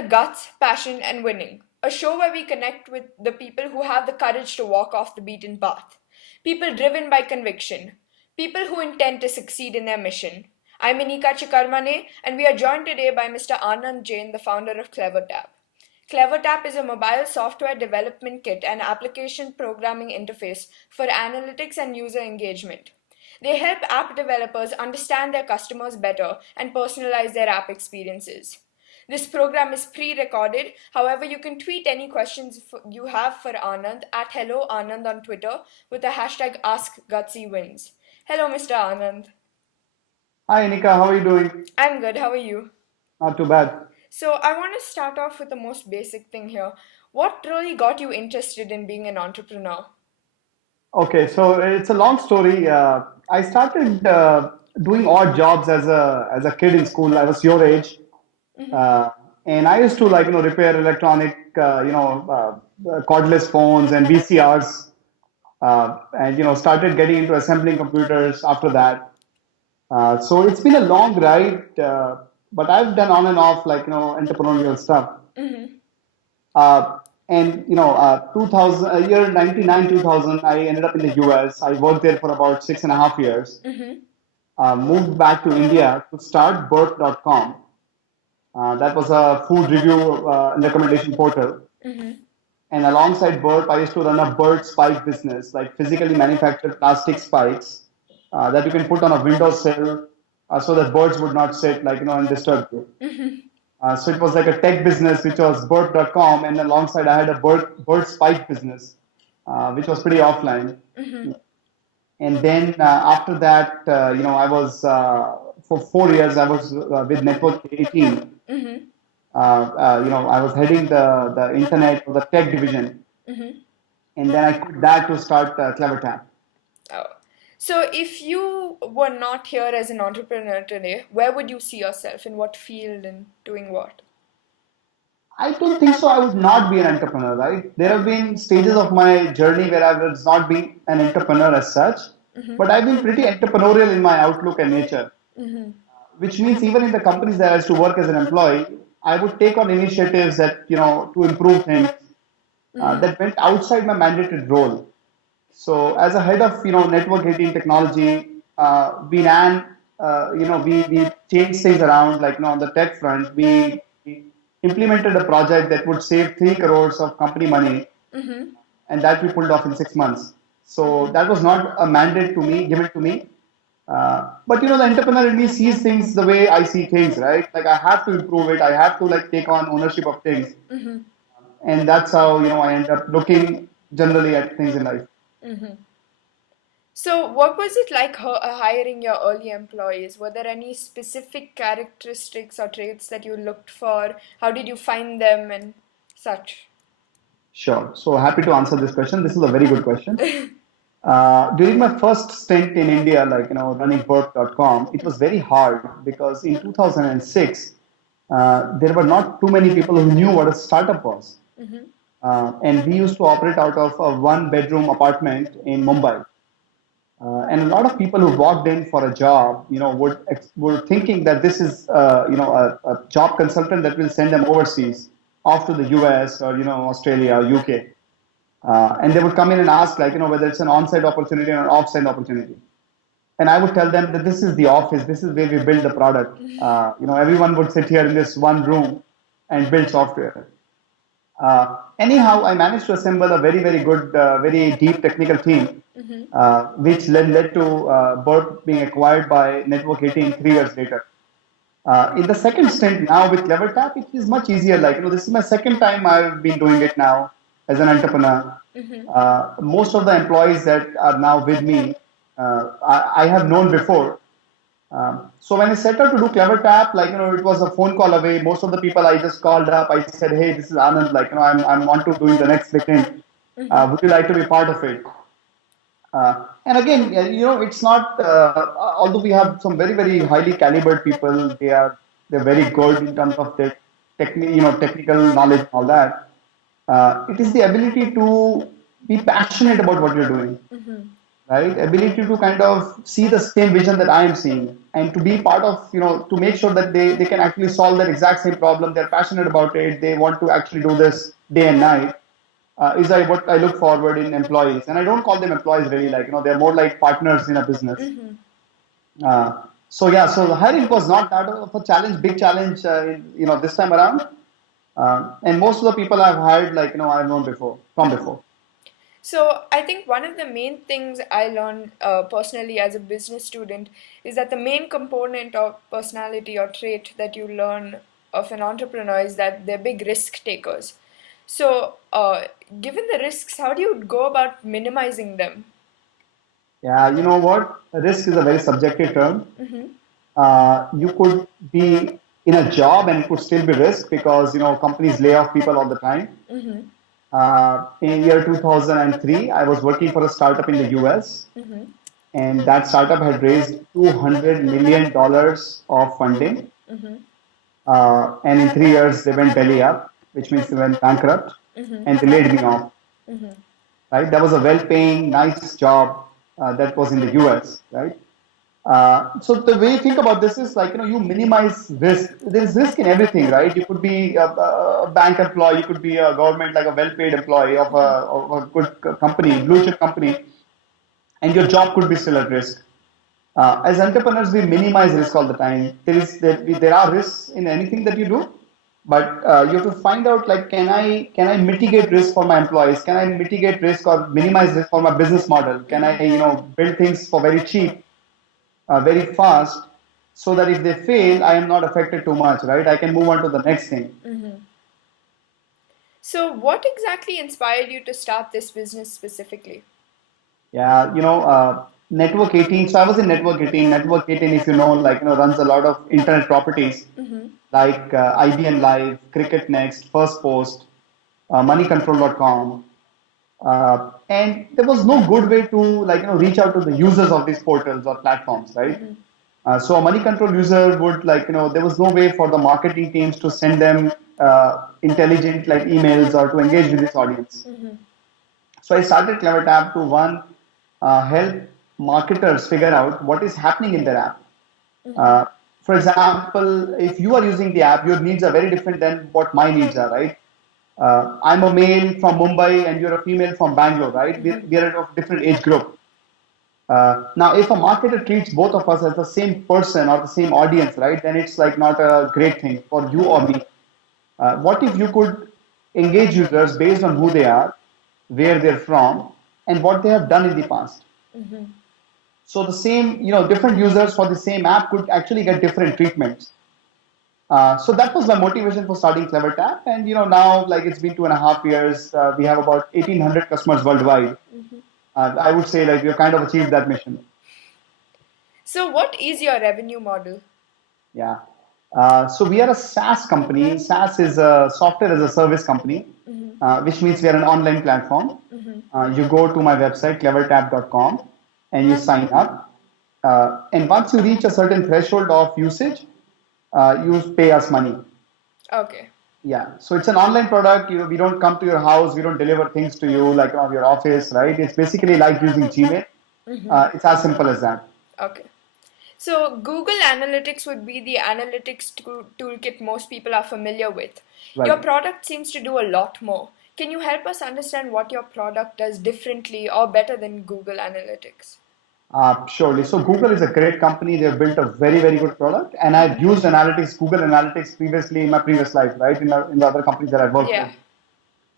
to Guts, Passion, and Winning, a show where we connect with the people who have the courage to walk off the beaten path. People driven by conviction. People who intend to succeed in their mission. I'm Inika Chikarmane, and we are joined today by Mr. Anand Jain, the founder of CleverTap. CleverTap is a mobile software development kit and application programming interface for analytics and user engagement. They help app developers understand their customers better and personalize their app experiences. This program is pre-recorded. However, you can tweet any questions you have for Anand at Hello Anand on Twitter with the hashtag AskGutsyWins. Hello, Mr. Anand. Hi, Anika. How are you doing? I'm good. How are you? Not too bad. So, I want to start off with the most basic thing here. What really got you interested in being an entrepreneur? Okay, so it's a long story. I started doing odd jobs as a kid in school. I was your age, uh, and I used to repair electronic cordless phones and VCRs, and started getting into assembling computers after that. So it's been a long ride, but I've done on and off entrepreneurial stuff. And 2000, year 99, 2000, I ended up in the US. I worked there for about 6.5 years. Moved back to India to start Birth.com. That was a food review and recommendation portal. And alongside Birth, I used to run a bird spike business, like physically manufactured plastic spikes that you can put on a windowsill so that birds would not sit and disturb you. So it was like a tech business, which was bird.com, and alongside I had a bird spike business, which was pretty offline. And then after that, I was for 4 years I was with Network 18. I was heading the internet or the tech division, and then I quit that to start CleverTap. Oh. So, if you were not here as an entrepreneur today, where would you see yourself? In what field and doing what? I don't think so. I would not be an entrepreneur, right? There have been stages of my journey where I was not being an entrepreneur as such, but I've been pretty entrepreneurial in my outlook and nature, which means even in the companies that I used to work as an employee, I would take on initiatives that, to improve things that went outside my mandated role. So as a head of, Network 18 technology, we ran, we changed things around, on the tech front. We implemented a project that would save 3 crores of company money, and that we pulled off in 6 months. So that was not a mandate to me, given to me. But the entrepreneur in me sees things the way I see things, right? Like I have to improve it. I have to take on ownership of things, and that's how I end up looking generally at things in life. So, what was it like hiring your early employees? Were there any specific characteristics or traits that you looked for? How did you find them and such? Sure. So happy to answer this question. This is a very good question. During my first stint in India, running work.com, it was very hard because in 2006, there were not too many people who knew what a startup was. And we used to operate out of a one-bedroom apartment in Mumbai. And a lot of people who walked in for a job, were thinking that this is, a job consultant that will send them overseas, off to the US or, Australia or UK. And they would come in and ask, whether it's an on-site opportunity or an off-site opportunity. And I would tell them that this is the office, this is where we build the product. Everyone would sit here in this one room and build software. Anyhow, I managed to assemble a very, very good, very deep technical team, which led to Bert being acquired by Network 18 3 years later. In the second stint now with CleverTap, it is much easier. This is my second time I've been doing it now as an entrepreneur. Most of the employees that are now with me, I have known before. So when I set out to do CleverTap, it was a phone call away. Most of the people I just called up, I said, hey, this is Anand, I'm on to doing the next big thing. Would you like to be part of it? And again, it's not, although we have some very, very highly calibered people, they're very good in terms of their technical knowledge and all that. It is the ability to be passionate about what you're doing. right? Ability to kind of see the same vision that I am seeing, and to be part of, to make sure that they can actually solve that exact same problem. They're passionate about it. They want to actually do this day and night. What I look forward in employees, and I don't call them employees really. Like, they're more like partners in a business. So yeah, so the hiring was not that of a challenge, big challenge, this time around. And most of the people I've hired, like, I've known before, from before. So I think one of the main things I learned personally as a business student is that the main component of personality or trait that you learn of an entrepreneur is that they're big risk takers. So, given the risks, how do you go about minimizing them? Yeah, you know what? Risk is a very subjective term. You could be in a job and it could still be risk because companies lay off people all the time. In year 2003, I was working for a startup in the US, and that startup had raised $200 million of funding. And in 3 years, they went belly up, which means they went bankrupt, and they laid me off. Right? That was a well-paying, nice job that was in the US, right? So the way you think about this is like, you minimize risk. There is risk in everything, right? You could be a bank employee, you could be a government, like a well-paid employee of a good company, blue chip company, and your job could be still at risk. As entrepreneurs, we minimize risk all the time. There are risks in anything that you do, but you have to find out, like, can I mitigate risk for my employees? Can I mitigate risk or minimize risk for my business model? Can I build things for very cheap, very fast, so that if they fail, I am not affected too much, right? I can move on to the next thing. So, what exactly inspired you to start this business specifically? Yeah, Network 18. So I was in Network 18. Network 18, if you know, like, runs a lot of internet properties like IBM Live, Cricket Next, First Post, moneycontrol.com. And there was no good way to, like, reach out to the users of these portals or platforms, right? So a money control user would, like, there was no way for the marketing teams to send them intelligent, like, emails or to engage with this audience. So I started CleverTap to, one, help marketers figure out what is happening in their app. For example, if you are using the app, your needs are very different than what my needs are, right? I'm a male from Mumbai and you're a female from Bangalore, right? We are of different age group. Now, if a marketer treats both of us as the same person or the same audience, right, then it's like not a great thing for you or me. What if you could engage users based on who they are, where they're from, and what they have done in the past? So the same, different users for the same app could actually get different treatments. So that was my motivation for starting CleverTap, and now, like, it's been 2.5 years. We have about 1,800 customers worldwide. I would say, like, we've kind of achieved that mission. So, what is your revenue model? Yeah. So we are a SaaS company. SaaS is a software as a service company, which means we are an online platform. You go to my website, clevertap.com, and you sign up. And once you reach a certain threshold of usage, you pay us money. Okay. Yeah. So it's an online product. We don't come to your house. We don't deliver things to you like of your office, right? It's basically like using Gmail. It's as simple as that. Okay. So, Google Analytics would be the analytics toolkit most people are familiar with. Your Right. product seems to do a lot more. Can you help us understand what your product does differently or better than Google Analytics? Surely. So Google is a great company. They've built a very, very good product. And I've used analytics, Google Analytics previously in my previous life, right? In the other companies that I've worked Yeah.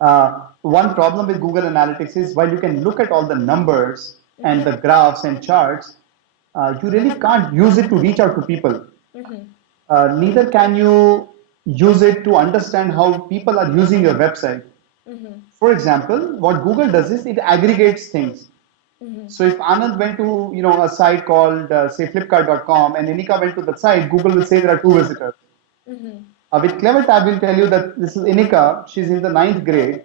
with. One problem with Google Analytics is while you can look at all the numbers and the graphs and charts, you really can't use it to reach out to people. Neither can you use it to understand how people are using your website. For example, what Google does is it aggregates things. So if Anand went to a site called say Flipkart.com and Inika went to the site, Google will say there are two visitors. With CleverTab, will tell you that this is Inika. She's in the ninth grade,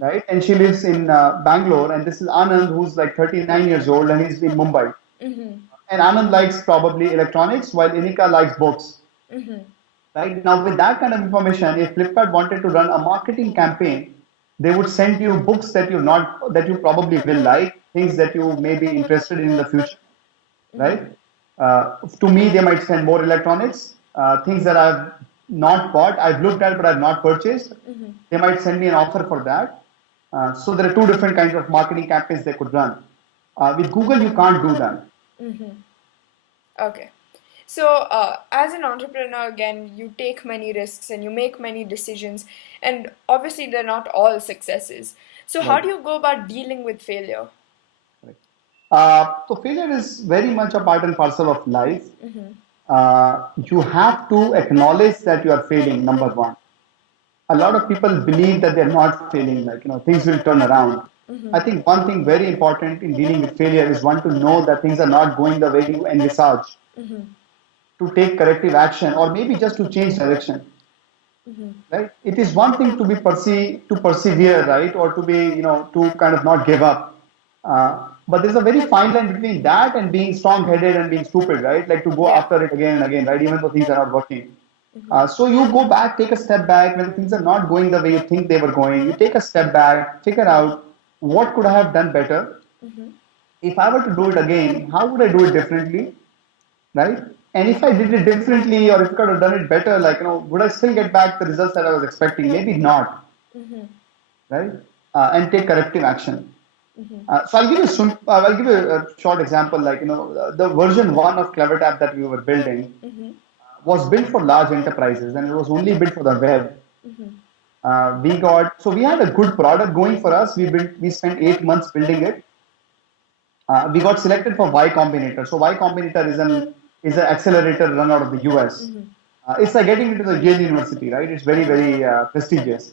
right? And she lives in Bangalore. And this is Anand, who's like 39 years old, and he's in Mumbai. And Anand likes probably electronics, while Inika likes books. Right now, with that kind of information, if Flipkart wanted to run a marketing campaign, they would send you books that you probably will like, things that you may be interested in the future, right? To me, they might send more electronics, things that I've not bought, I've looked at but I've not purchased. They might send me an offer for that. So there are two different kinds of marketing campaigns they could run. With Google, you can't do that. Okay. So, as an entrepreneur, again, you take many risks and you make many decisions, and obviously, they're not all successes. So, how Right. do you go about dealing with failure? Right. So failure is very much a part and parcel of life. You have to acknowledge that you are failing, number one. A lot of people believe that they're not failing, like, things will turn around. I think one thing very important in dealing with failure is one to know that things are not going the way you envisage, to take corrective action or maybe just to change direction, right? It is one thing to be to persevere, right, or to be, to kind of not give up. But there's a very fine line between that and being strong-headed and being stupid, right? Like to go Yeah. after it again and again, right? Even though things are not working. So you go back, take a step back when things are not going the way you think they were going. You take a step back, figure out what could I have done better. If I were to do it again, how would I do it differently, right? And if I did it differently, or if I could have done it better, like, would I still get back the results that I was expecting? Maybe not, right? And take corrective action. So I'll give you a short example. Like, the version one of CleverTap that we were building was built for large enterprises, and it was only built for the web. We had a good product going for us. We spent 8 months building it. We got selected for Y Combinator. So Y Combinator is an accelerator run out of the US. It's like getting into the Yale University, right? It's very, very prestigious.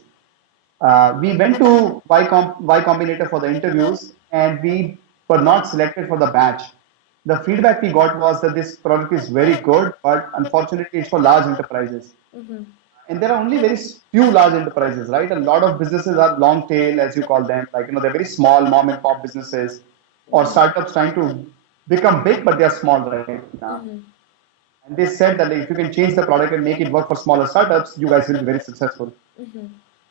We went to Y Combinator for the interviews, and we were not selected for the batch. The feedback we got was that this product is very good, but unfortunately, it's for large enterprises. And there are only very few large enterprises, right? A lot of businesses are long tail, as you call them. Like, they're very small mom and pop businesses or startups trying to become big, but they're small right now. And they said that if you can change the product and make it work for smaller startups, you guys will be very successful.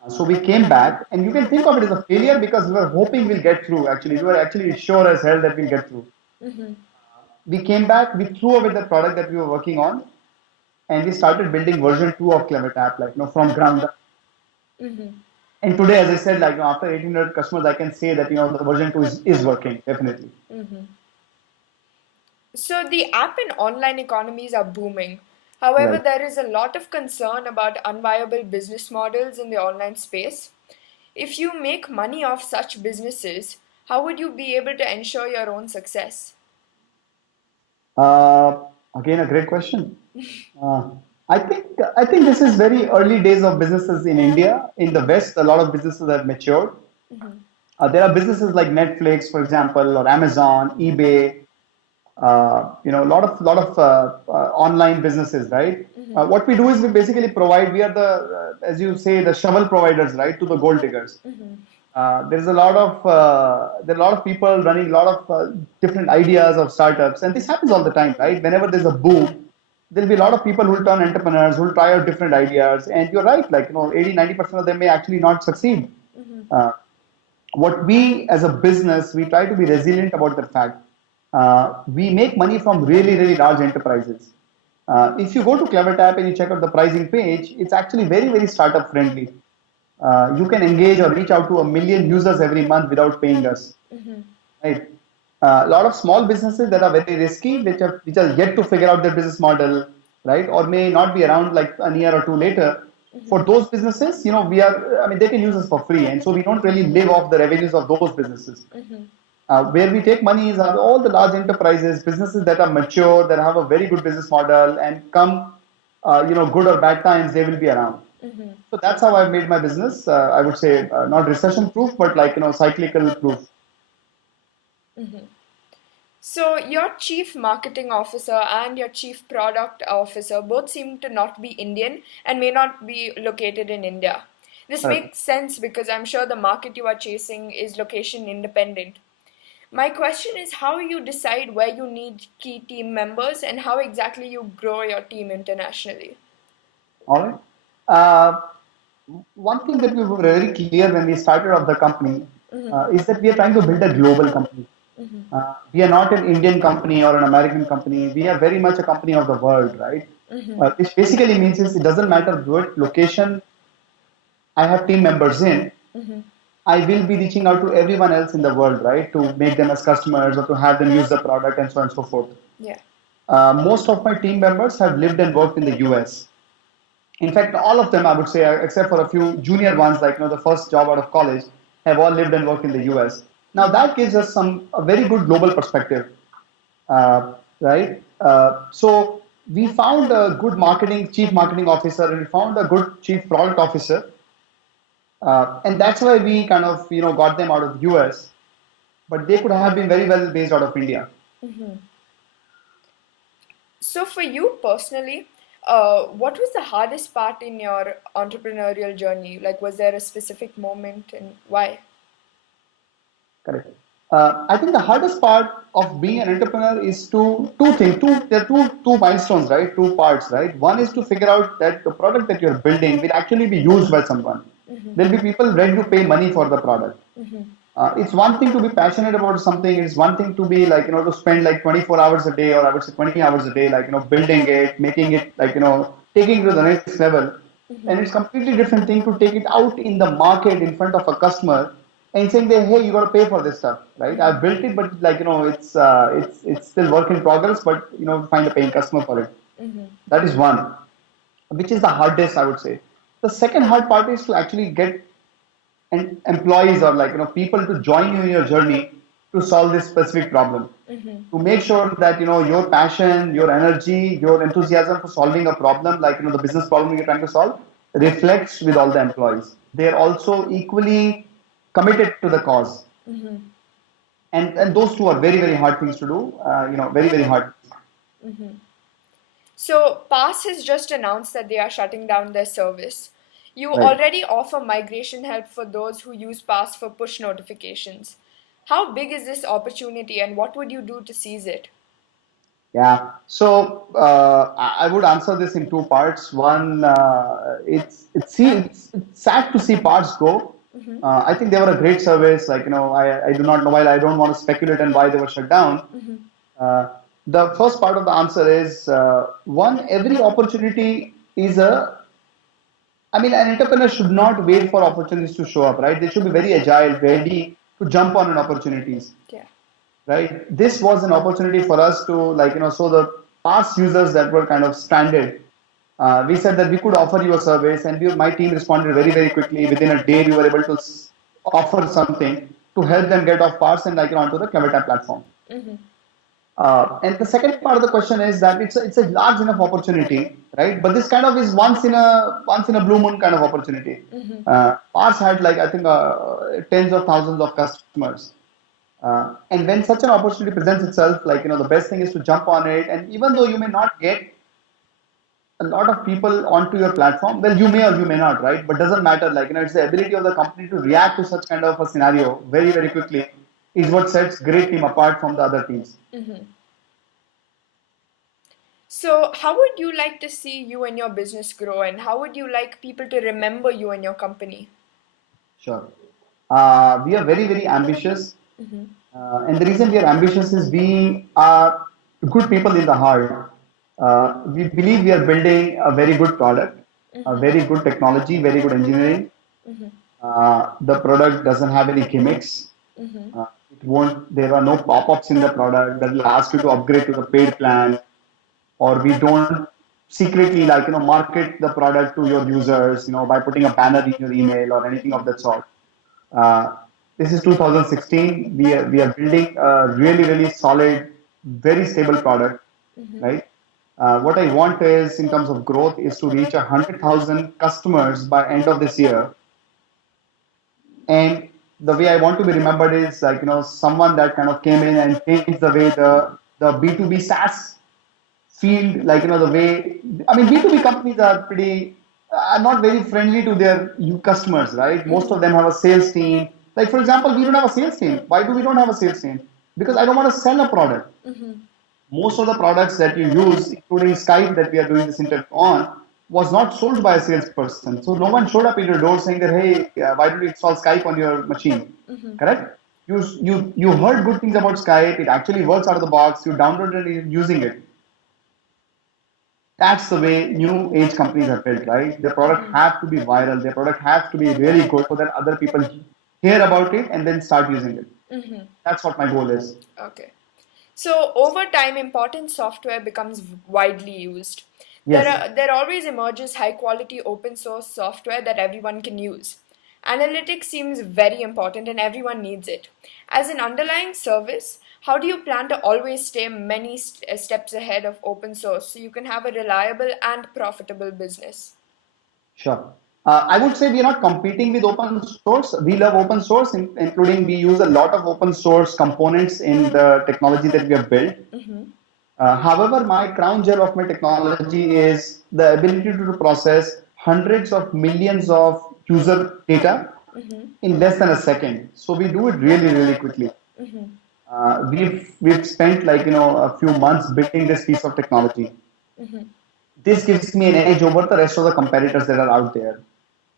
So we came back, and you can think of it as a failure because we were hoping we'll get through. Actually, we were actually sure as hell that we'll get through. We came back, we threw away the product that we were working on, and we started building version 2 of CleverTap, like, from ground up. And today, as I said, like, after 1,800 customers, I can say that, the version 2 is working, definitely. So, the app and online economies are booming. However, Right. there is a lot of concern about unviable business models in the online space. If you make money off such businesses, how would you be able to ensure your own success? Uh, Again, a great question. Uh, I think this is very early days of businesses in India. In the West, a lot of businesses have matured. There are businesses like Netflix, for example, or Amazon, eBay. A lot of online businesses, right? What we do is we basically provide. We are as you say, the shovel providers, right, to the gold diggers. There are a lot of people running a lot of different ideas of startups, and this happens all the time, right? Whenever there's a boom, there'll be a lot of people who will turn entrepreneurs, who will try out different ideas, and you're right, like, 80-90% of them may actually not succeed. Uh, what we as a business, we try to be resilient about the fact. We make money from really, really large enterprises. If you go to CleverTap and you check out the pricing page, it's actually very, very startup friendly. You can engage or reach out to 1 million users every month without paying us. Right? A lot of small businesses that are very risky, which are yet to figure out their business model, right, or may not be around like a year or two later. For those businesses, I mean, they can use us for free, and so we don't really live off the revenues of those businesses. Where we take money is on all the large enterprises, businesses that are mature, that have a very good business model, and come, good or bad times, they will be around. So that's how I've made my business. I would say not recession proof, but like, cyclical proof. So, your chief marketing officer and your chief product officer both seem to not be Indian and may not be located in India. This Correct. makes sense because I'm sure the market you are chasing is location independent. My question is how you decide where you need key team members and how exactly you grow your team internationally. All right. Uh, One thing that we were very clear when we started off the company is that we are trying to build a global company. We are not an Indian company or an American company. We are very much a company of the world, right? Which basically means is it doesn't matter what location I have team members in, I will be reaching out to everyone else in the world, right, to make them as customers or to have them use the product and so on and so forth. Yeah. Most of my team members have lived and worked in the US. In fact, all of them, I would say, except for a few junior ones, like the first job out of college, have all lived and worked in the US. Now that gives us a very good global perspective, right? So we found a good chief marketing officer, and we found a good chief product officer, and that's why we kind of got them out of the US. But they could have been very well based out of India. So, for you personally, what was the hardest part in your entrepreneurial journey? Like, was there a specific moment and why? Correct. I think the hardest part of being an entrepreneur is two things. There are two milestones, right? Two parts, right? One is to figure out that the product that you're building will actually be used by someone. There'll be people ready to pay money for the product. It's one thing to be passionate about something. It's one thing to be like to spend like 24 hours a day, or I would say 20 hours a day, like building it, making it like taking it to the next level. And it's completely different thing to take it out in the market in front of a customer and saying that hey, you got to pay for this stuff, right? I've built it, but like it's still work in progress, but find a paying customer for it. That is one, which is the hardest, I would say. The second hard part is to actually get employees or like people to join you in your journey to solve this specific problem. To make sure that your passion, your energy, your enthusiasm for solving a problem, like the business problem you're trying to solve, reflects with all the employees. They are also equally committed to the cause. And those two are very very hard things to do. Very very hard. So, Pass has just announced that they are shutting down their service. You Right. already offer migration help for those who use Pass for push notifications. How big is this opportunity and what would you do to seize it? Yeah. So I would answer this in two parts. One, it's sad to see parts go. I think they were a great service. Like I do not know, while I don't want to speculate on why they were shut down. Uh, the first part of the answer is one. Every opportunity is a. I mean, an entrepreneur should not wait for opportunities to show up, right? They should be very agile, ready to jump on an opportunities, Yeah. right? This was an opportunity for us to so the past users that were kind of stranded, we said that we could offer you a service, and my team responded very very quickly. Within a day we were able to offer something to help them get off parts and onto the CleverTap platform. And the second part of the question is that it's a large enough opportunity, right? But this kind of is once in a blue moon kind of opportunity. Pars had like I think tens of thousands of customers, and when such an opportunity presents itself, the best thing is to jump on it. And even though you may not get a lot of people onto your platform, well, you may or you may not, right? But doesn't matter. It's the ability of the company to react to such kind of a scenario very very quickly is what sets great team apart from the other teams. So, how would you like to see you and your business grow, and how would you like people to remember you and your company? Sure. We are very, very ambitious. And the reason we are ambitious is we are good people in the heart. We believe we are building a very good product, a very good technology, very good engineering. The product doesn't have any gimmicks. There are no pop-ups in the product that will ask you to upgrade to the paid plan, or we don't secretly market the product to your users by putting a banner in your email or anything of that sort. uh, this is 2016. We are building a really really solid, very stable product, right? What I want is in terms of growth is to reach 100,000 customers by end of this year. And the way I want to be remembered is someone that kind of came in and changed the way the B2B SaaS field, the way, I mean, B2B companies are are not very friendly to their customers, right? Most of them have a sales team. Like, for example, we don't have a sales team. Why do we don't have a sales team? Because I don't want to sell a product. Most of the products that you use, including Skype that we are doing this interview on, was not sold by a salesperson. So no one showed up at your door saying that, hey, why don't you install Skype on your machine? Correct? You heard good things about Skype. It actually works out of the box. You downloaded it, using it. That's the way new age companies are built, right? Their product have to be viral. Their product has to be really good so that other people hear about it and then start using it. That's what my goal is. Okay. So over time, important software becomes widely used. Yes, There always emerges high quality open source software that everyone can use. Analytics seems very important and everyone needs it. As an underlying service, how do you plan to always stay many steps ahead of open source so you can have a reliable and profitable business? sure. I would say we are not competing with open source. We love open source, including we use a lot of open source components in the technology that we have built. However, my crown jewel of my technology is the ability to process hundreds of millions of user data in less than a second. So we do it really, really quickly. We've spent a few months building this piece of technology. This gives me an edge over the rest of the competitors that are out there.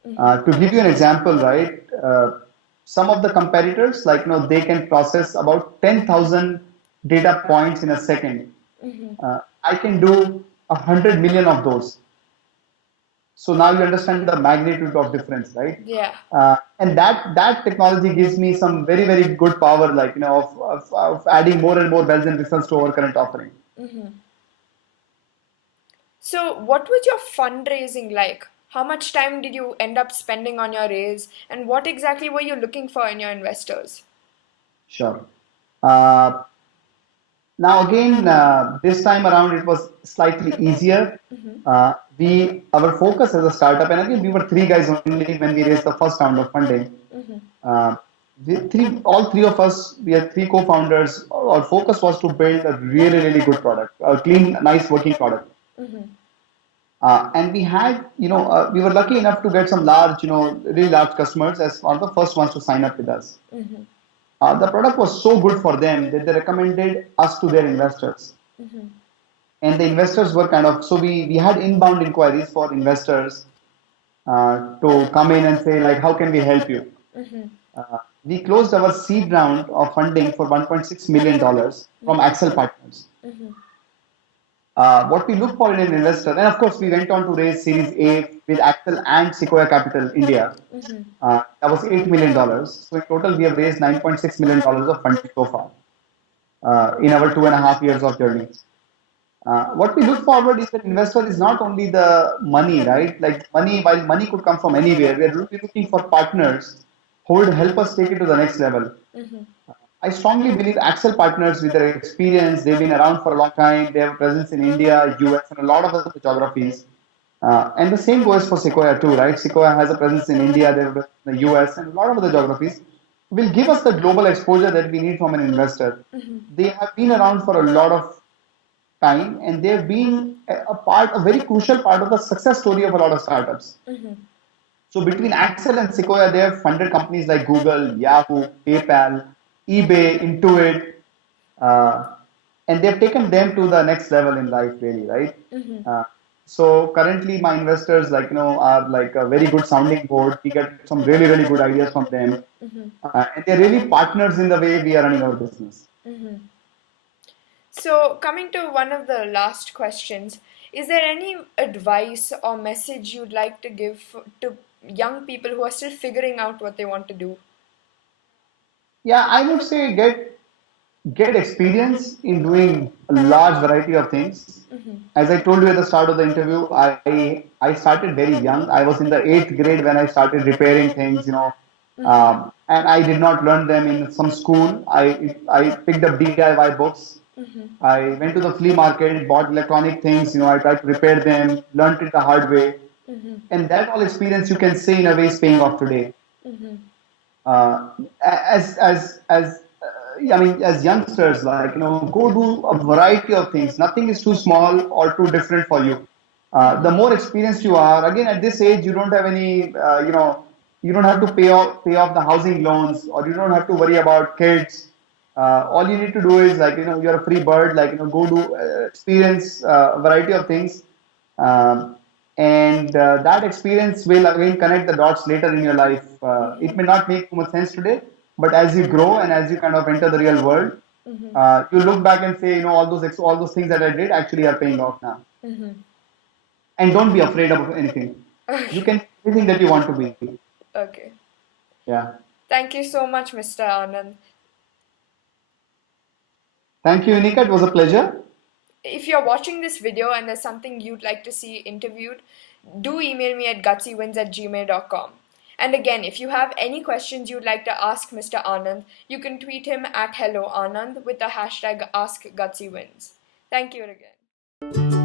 To give you an example, right? Some of the competitors, they can process about 10,000 data points in a second. I can do 100 million of those. So now you understand the magnitude of difference, right? Yeah. And that technology gives me some very very good power, of adding more and more bells and whistles to our current offering. So, what was your fundraising like? How much time did you end up spending on your raise, and what exactly were you looking for in your investors? Sure. Uh, Now again, this time around it was slightly easier. We our focus as a startup, and again we were three guys only when we raised the first round of funding. Uh, all three of us, we are three co-founders. Our focus was to build a really really good product, a clean, nice working product. And we had, we were lucky enough to get some large, really large customers as one of the first ones to sign up with us. The product was so good for them that they recommended us to their investors. And the investors were so we had inbound inquiries for investors to come in and say, like, how can we help you? We closed our seed round of funding for $1.6 million from Axel Partners. What we look for in an investor, and of course, we went on to raise Series A with Axel and Sequoia Capital India. That was $8 million. So in total, we have raised $9.6 million of funding so far in our 2.5 years of journey. What we look forward is that investor is not only the money, right? Like money, while money could come from anywhere, we are really looking for partners who would help us take it to the next level. I strongly believe Axel Partners, with their experience, they've been around for a long time. They have a presence in India, US, and a lot of other geographies. And the same goes for Sequoia too, right? Sequoia has a presence in India, they have a presence in the US, and a lot of other geographies. Will give us the global exposure that we need from an investor. They have been around for a lot of time, and they've been a very crucial part of the success story of a lot of startups. So between Axel and Sequoia, they have funded companies like Google, Yahoo, PayPal, eBay, Intuit, and they've taken them to the next level in life, really, right? So currently, my investors, are like a very good sounding board. We get some really, really good ideas from them, and they're really partners in the way we are running our business. So, coming to one of the last questions, is there any advice or message you'd like to give to young people who are still figuring out what they want to do? Yeah, I would say get experience in doing a large variety of things. As I told you at the start of the interview, I started very young. I was in the eighth grade when I started repairing things, and I did not learn them in some school. I picked up DIY books. I went to the flea market, bought electronic things. I tried to repair them, learned it the hard way, and that all experience you can say in a way is paying off today. uh, as youngsters, go do a variety of things. Nothing is too small or too different for you. The more experienced you are, again at this age, you don't have any, you don't have to pay off the housing loans, or you don't have to worry about kids. All you need to do is, you're a free bird, go do experience a variety of things. And that experience will again connect the dots later in your life. It may not make too much sense today, But as you grow and as you kind of enter the real world, you look back and say, all those things that I did actually are paying off now. And don't be afraid of anything. You Okay. can be anything that you want to be. Okay. Yeah. Thank you so much, Mr. Anand. Thank you, Unika. It was a pleasure. If you're watching this video and there's something you'd like to see interviewed, do email me at gutsywins@gmail.com. And again, if you have any questions you'd like to ask Mr. Anand, you can tweet him at HelloAnand with the hashtag AskGutsyWins. Thank you again.